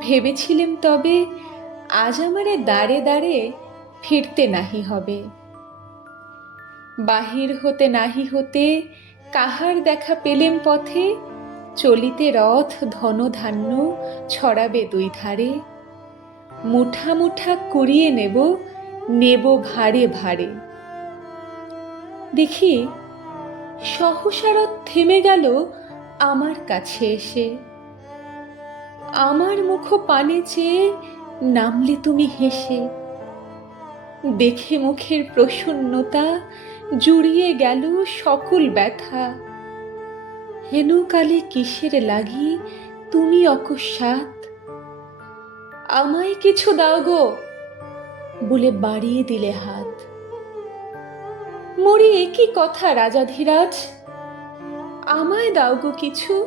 ভেবেছিলেম তবে আজ আমারে দাঁড়ে দাঁড়ে ফিরতে নাহি হবে। বাহির হতে নাহি হতে কাহার দেখা পেলেম পথে, চলিতে রথ ধনধান্য ছড়াবে দুই ধারে। মুঠা মুঠা কুড়িয়ে নেব নেব ভারে ভারে। দেখি, সহসারথ থেমে গেল আমার কাছে এসে। আমার মুখ পানে চেয়ে নামলে তুমি হেসে। দেখে মুখের প্রসন্নতা জুড়িয়ে গেল সকল ব্যথা। হেনু কালে কিসের লাগি তুমি অকস্মাৎ? আমায় কিছু দাও গো, বলে বাড়িয়ে দিলে হাত। মরি একই কথা রাজাধিরাজ, আমায় দাও গো কিছু।